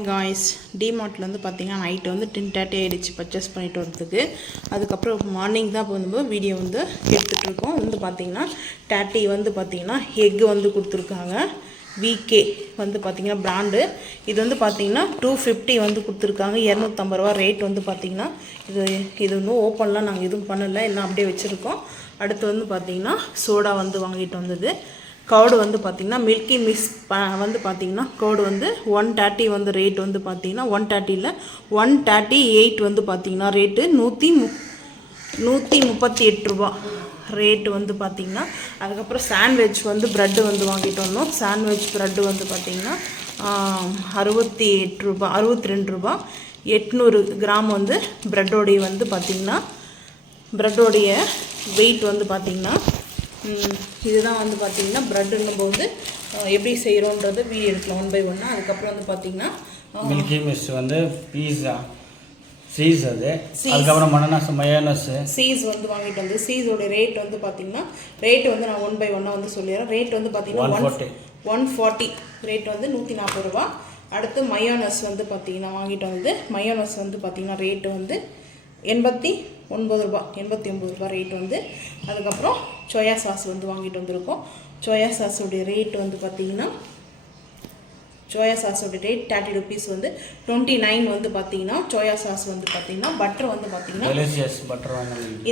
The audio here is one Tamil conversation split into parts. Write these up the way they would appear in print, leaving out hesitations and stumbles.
ஹாய் காய்ஸ், டிமார்ட்டில் வந்து பார்த்தீங்கன்னா நைட்டு வந்து 10:30 ஆகிடுச்சு பர்ச்சேஸ் பண்ணிட்டு வரதுக்கு. அதுக்கப்புறம் மார்னிங் தான் இப்போ வந்து வீடியோ வந்து எடுத்துகிட்ருக்கோம். வந்து பார்த்தீங்கன்னா டேட்டி வந்து பார்த்தீங்கன்னா எக்கு வந்து கொடுத்துருக்காங்க. விகே வந்து பார்த்தீங்கன்னா பிராண்டு. இது வந்து பார்த்தீங்கன்னா 250 வந்து கொடுத்துருக்காங்க. 250 ரூபா ரேட் வந்து பார்த்தீங்கன்னா இது வந்து ஓப்பன்லாம் நாங்கள் எதுவும் பண்ணலை, எல்லாம் அப்படியே வச்சுருக்கோம். அடுத்து வந்து பார்த்தீங்கன்னா சோடா வந்து வாங்கிட்டு வந்தது. கர்டு வந்து பார்த்திங்கன்னா மில்கி மிஸ் வந்து பார்த்திங்கன்னா கர்டு வந்து 130 வந்து ரேட் வந்து பார்த்திங்கன்னா 130 138 வந்து பார்த்திங்கன்னா ரேட்டு 138 ரூபா ரேட்டு வந்து பார்த்திங்கன்னா. அதுக்கப்புறம் சாண்ட்விச் வந்து ப்ரெட்டு வந்து வாங்கிட்டு வந்தோம். சாண்ட்விச் ப்ரெட்டு வந்து பார்த்திங்கன்னா 68 ரூபா 62 ரூபா 800 கிராம் வந்து ப்ரெட்டோடைய வந்து பார்த்திங்கன்னா ப்ரெட்டோடைய வெயிட் வந்து பார்த்திங்கன்னா இதுதான் வந்து பார்த்திங்கன்னா ப்ரெட்டுன்னும் போது எப்படி செய்கிறோன்றது வீடியோ எடுக்கலாம் 1 by 1. அதுக்கப்புறம் வந்து பார்த்திங்கன்னா மில்கி மிஸ் வந்து பீஸா சீஸ் அதுக்கப்புறம் மயோனஸ் சீஸ் வந்து வாங்கிட்டு வந்து சீஸோட ரேட் வந்து பார்த்திங்கன்னா ரேட் வந்து நான் 1 by 1 வந்து சொல்லிடுறேன். ரேட் வந்து பார்த்திங்கன்னா 140 ரேட் வந்து 140 ரூபா. அடுத்து மயோனஸ் வந்து பார்த்திங்கன்னா வாங்கிட்டு வந்து மயோனஸ் வந்து பார்த்திங்கன்னா ரேட்டு வந்து 89 ரூபா ரேட் வந்து. அதுக்கப்புறம் சோயா சாஸ் வந்து வாங்கிட்டு வந்திருக்கோம். சோயா சாஸோடைய ரேட் வந்து பார்த்திங்கன்னா சோயா சாஸோடைய ரேட் 30 ருபீஸ் வந்து 29 வந்து பார்த்திங்கன்னா சோயா சாஸ் வந்து பார்த்திங்கன்னா. பட்டர் வந்து பார்த்திங்கன்னா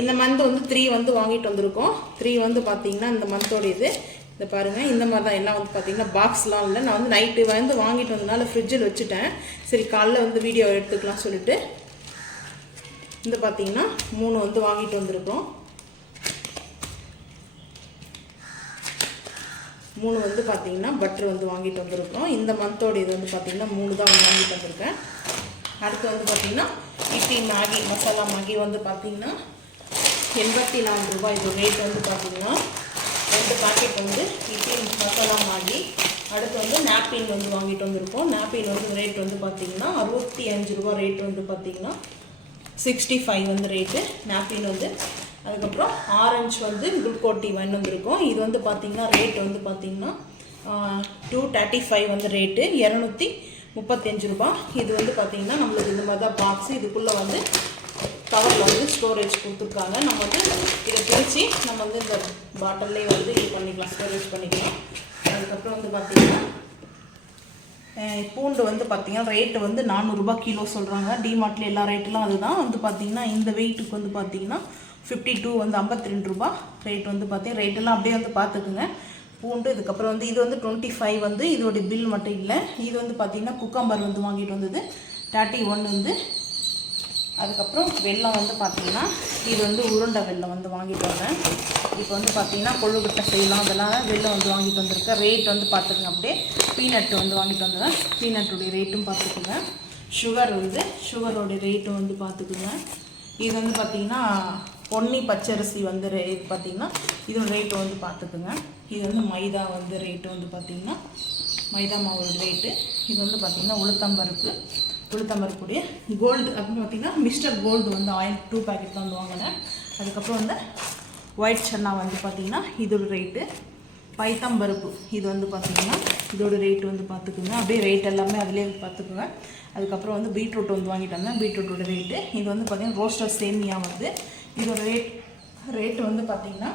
இந்த மந்த் வந்து 3 வந்து வாங்கிட்டு வந்திருக்கோம். 3 வந்து பார்த்திங்கன்னா இந்த மந்தோட இது இதை பாருங்கள். இந்த மாதிரி தான் எல்லாம் வந்து பார்த்திங்கன்னா பாக்ஸ்லாம் இல்லை. நான் வந்து நைட்டு வந்து வாங்கிட்டு வந்ததுனால ஃப்ரிட்ஜில் வச்சுட்டேன். சரி காலைல வந்து வீடியோ எடுத்துக்கலாம் சொல்லிட்டு இந்த பார்த்தீங்கன்னா 3 வந்து வாங்கிட்டு வந்திருக்கோம். 3 வந்து பார்த்தீங்கன்னா பட்டர் வந்து வாங்கிட்டு வந்திருக்கோம். இந்த மந்தோட இது வந்து பார்த்தீங்கன்னா 3 தான் வந்து வாங்கிட்டு வந்திருக்கேன். அடுத்து வந்து பார்த்தீங்கன்னா இட்லி மேகி மசாலா மேகி வந்து பார்த்தீங்கன்னா 84 ரூபாய் இது ரேட் வந்து பார்த்தீங்கன்னா 2 பாக்கெட் வந்து இட்லி மசாலா மேகி. அடுத்து வந்து நாப்கின் வந்து வாங்கிட்டு வந்திருக்கோம். நாப்கின் வந்து ரேட் வந்து பார்த்தீங்கன்னா 65 ரூபா ரேட் வந்து பார்த்தீங்கன்னா 65 வந்து ரேட்டு நாப்கின் வந்து. அதுக்கப்புறம் ஆரஞ்சு வந்து குளுக்கோட்டி வந்துருக்கும். இது வந்து பார்த்திங்கன்னா ரேட் வந்து பார்த்திங்கன்னா 235 வந்து ரேட்டு 235 ரூபா. இது வந்து பார்த்திங்கன்னா நம்மளுக்கு இந்த மாதிரி தான் பாக்ஸு. இதுக்குள்ளே வந்து கவரில் வந்து ஸ்டோரேஜ் கொடுத்துருக்காங்க. நம்ம வந்து இதை பிரித்து நம்ம வந்து இந்த பாட்டில்லே வந்து இது பண்ணிக்கலாம், ஸ்டோரேஜ் பண்ணிக்கலாம். அதுக்கப்புறம் வந்து பார்த்திங்கன்னா பூண்டு வந்து பார்த்திங்கன்னா ரேட்டு வந்து 400 ரூபா கிலோ சொல்கிறாங்க. டிமார்ட்டில் எல்லா ரேட்டெலாம் அதுதான் வந்து பார்த்திங்கன்னா. இந்த வெயிட்டுக்கு வந்து பார்த்திங்கன்னா 52 வந்து 52 ரூபா ரேட் வந்து பார்த்திங்கன்னா. ரேட்டெல்லாம் அப்படியே வந்து பார்த்துக்குங்க பூண்டு. இதுக்கப்புறம் வந்து இது வந்து 25 வந்து இதோடைய பில் மட்டும் இல்லை. இது வந்து பார்த்திங்கன்னா குக்கம்பர் வந்து வாங்கிட்டு வந்தது 31 வந்து. அதுக்கப்புறம் வெல்லம் வந்து பார்த்திங்கன்னா இது வந்து உருண்டை வெல்லம் வந்து வாங்கிட்டு வந்தேன். இப்போ வந்து பார்த்திங்கன்னா கொழுக்கட்டை செய்யலாம் அதெல்லாம் வெல்லம் வந்து வாங்கிட்டு வந்திருக்கேன். ரேட் வந்து பார்த்துக்குங்க. அப்படியே பீனட் வந்து வாங்கிட்டு வந்தேன். பீனட்டுடைய ரேட்டும் பார்த்துக்குங்க. சுகரோடைய ரேட்டும் வந்து பார்த்துக்குங்க. இது வந்து பார்த்திங்கன்னா பொன்னி பச்சரிசி வந்து ரேட் பார்த்திங்கன்னா இதோட ரேட்டு வந்து பார்த்துக்குங்க. இது வந்து மைதா வந்து ரேட்டு வந்து பார்த்திங்கன்னா மைதா மாவோட ரேட்டு. இது வந்து பார்த்திங்கன்னா உளுத்தம்பருப்புடைய கோல்டு அப்படின்னு பார்த்திங்கன்னா மிஸ்டர் கோல்டு வந்து ஆயில் 2 பேக்கெட் தான் வந்து வாங்கினேன். அதுக்கப்புறம் வந்து ஒயிட் சன்னா வந்து பார்த்திங்கன்னா இதோட ரேட்டு. பைத்தம்பருப்பு இது வந்து பார்த்திங்கன்னா இதோட ரேட்டு வந்து பார்த்துக்குங்க. அப்படியே ரேட் எல்லாமே அதிலே பார்த்துக்குங்க. அதுக்கப்புறம் வந்து பீட்ரூட் வந்து வாங்கிட்டு வந்தேன். பீட்ரூட்டோட ரேட்டு. இது வந்து பார்த்திங்கன்னா ரோஸ்டர் சேமியா வந்து இதோட ரேட்டு வந்து பார்த்திங்கன்னா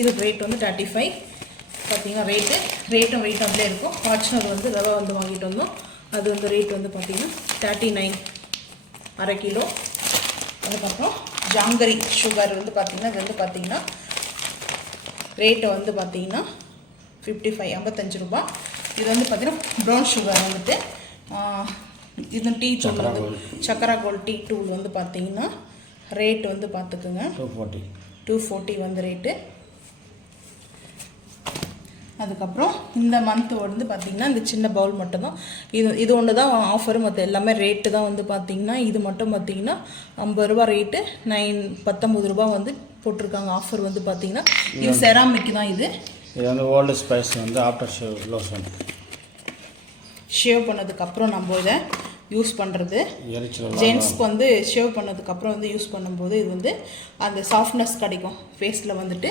இதோட ரேட் வந்து 35 பார்த்திங்கன்னா ரேட்டும் அப்படியே இருக்கும். ஃபார்ச்சுனர் வந்து ரவை வந்து வாங்கிட்டு வந்தோம். அது வந்து ரேட் வந்து பார்த்திங்கன்னா 39 அரை கிலோ. அதுக்கப்புறம் ஜாங்கரி சுகர் வந்து பார்த்திங்கன்னா இது வந்து பார்த்திங்கன்னா ரேட்டை வந்து பார்த்திங்கன்னா 55 ரூபா. இது வந்து பார்த்திங்கன்னா ப்ரௌன் சுகர் வந்துட்டு இது டீ தூள் வந்து சக்கரா கோல்ட் டீ தூள் வந்து பார்த்திங்கன்னா ரேட் வந்து பார்த்துக்குங்க 240 வந்து ரேட்டு. அதுக்கப்புறம் இந்த மந்த்து வந்து பார்த்திங்கன்னா இந்த சின்ன பவுல் மட்டும்தான் இது ஒன்று தான் ஆஃபரு. மற்ற எல்லாமே ரேட்டு தான் வந்து பார்த்திங்கன்னா இது மட்டும் பார்த்திங்கன்னா 50 ரூபா ரேட்டு 19 ரூபா வந்து போட்டிருக்காங்க ஆஃபர் வந்து பார்த்திங்கன்னா. இது செராமிக் தான். இது வந்து ஓல்டு ஸ்பைஸ் வந்து ஆஃப்டர் ஷேவ் லோஷன் ஷேவ் பண்ணதுக்கப்புறம் நம்ம இதை யூஸ் பண்ணுறது. ஜென்ஸ்க்கு வந்து ஷேவ் பண்ணதுக்கப்புறம் வந்து யூஸ் பண்ணும்போது இது வந்து அந்த சாஃப்ட்னஸ் கிடைக்கும் ஃபேஸில் வந்துட்டு.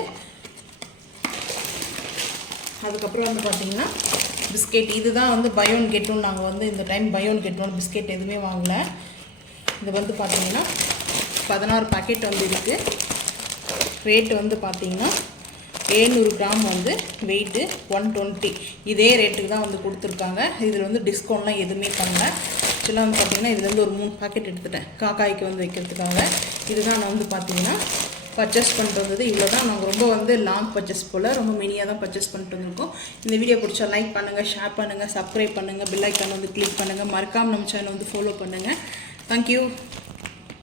அதுக்கப்புறம் வந்து பார்த்திங்கன்னா பிஸ்கெட் இதுதான் வந்து பை ஒன் கெட் ஒன். நாங்கள் வந்து இந்த time buy one get one biscuit எதுவுமே வாங்கலை. இது வந்து பார்த்திங்கன்னா 16 பாக்கெட் வந்து இருக்குது. ரேட்டு வந்து பார்த்திங்கன்னா 700 கிராம் வந்து வெயிட்டு 120. இதே ரேட்டுக்கு தான் வந்து கொடுத்துருக்காங்க. இதில் வந்து டிஸ்கவுண்ட்லாம் எதுவுமே பண்ணல. ஆக்சுவலாக வந்து பார்த்திங்கன்னா இதுலேருந்து ஒரு 3 பாக்கெட் எடுத்துட்டேன் காக்காய்க்கு வந்து வைக்கிறதுக்காக. இதுதான் நான் வந்து பார்த்திங்கன்னா பர்ச்சேஸ் பண்ணிட்டு வந்தது. இவ்வளோ தான். நாங்கள் ரொம்ப வந்து லாங் பர்ச்சேஸ் போல் ரொம்ப மினியாக தான் பர்ச்சேஸ் பண்ணிட்டு வந்திருக்கோம். இந்த வீடியோ பிடிச்சா லைக் பண்ணுங்கள், ஷேர் பண்ணுங்கள், சப்ஸ்கிரைப் பண்ணுங்கள், பெல் ஐக்கான் வந்து கிளிக் பண்ணுங்கள். மறக்காமல் நம்ம சேனல் வந்து ஃபாலோ பண்ணுங்கள். தேங்க்யூ.